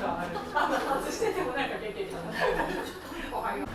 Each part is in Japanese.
外しててもなんか経験したおはよう。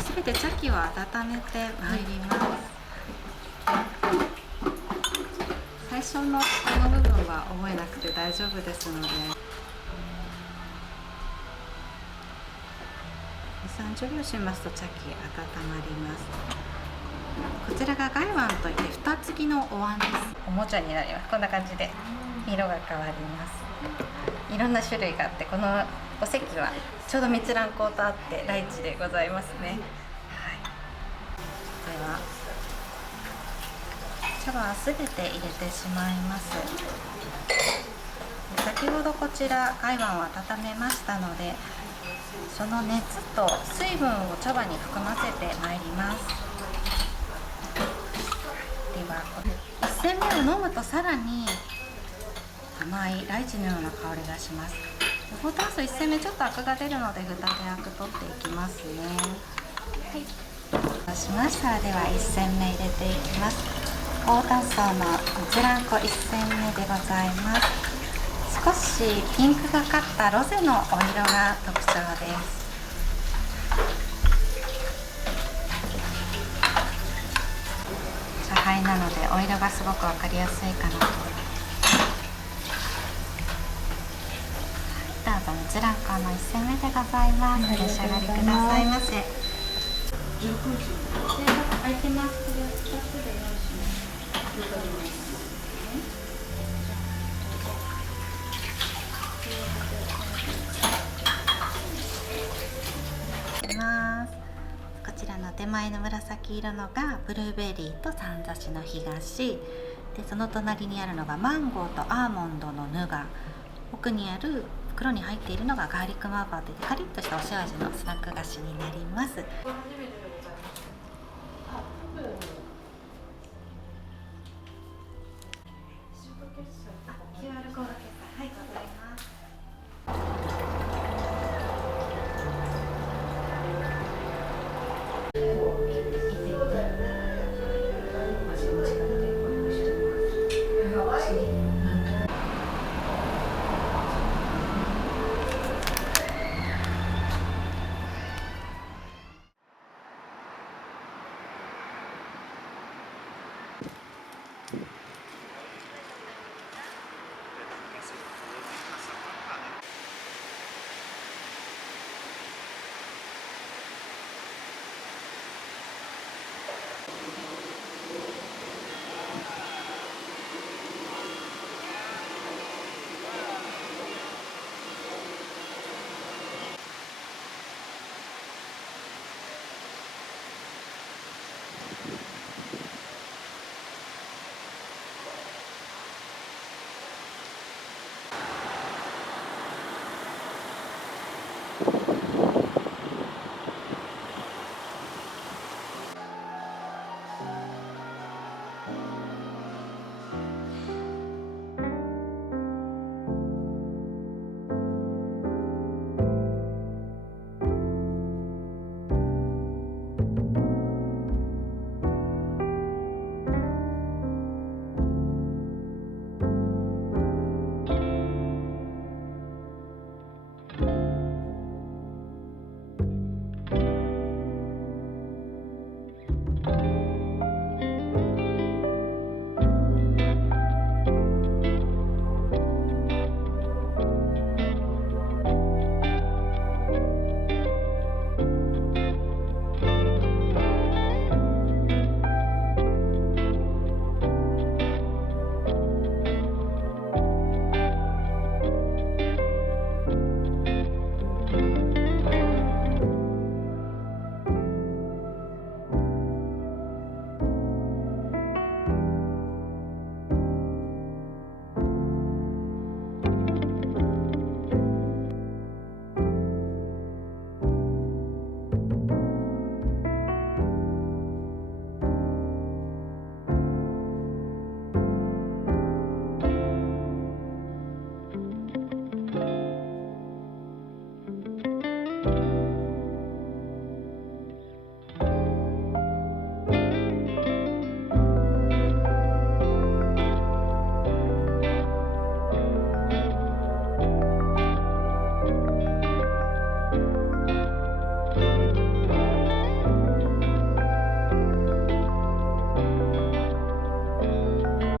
すべて茶器を温めてまいります。最初のこの部分は覚えなくて大丈夫ですので、2、30秒しますと茶器温まります。こちらがガイワンといって蓋付きのお椀です。おもちゃになります。こんな感じで色が変わります。いろんな種類があって、このお席はちょうど密覧光とあってライチでございますね。はい、では茶葉はすべて入れてしまいます。先ほどこちらガイワンを温めましたので、その熱と水分を茶葉に含ませてまいります。では1煎目を飲むとさらに甘いライチのような香りがします。ほうたん草1煎目ちょっとアクが出るので蓋でアク取っていきますね。はい、そうしましたら、では1煎目入れていきます。ほうたん草の蜜蘭湖1煎目でございます。少しピンクがかったロゼのお色が特徴です。茶灰なのでお色がすごく分かりやすいかなと思います。トのズラコの1戦目でございます。お召し上がりくださいませ。空いてます。これ2つで用意します。こちらの手前の紫色のがブルーベリーとさんざしの東で、その隣にあるのがマンゴーとアーモンドのヌガ、奥にある袋に入っているのがガーリックマーバーといってカリッとしたお塩味のスナック菓子になります。初めてでございます。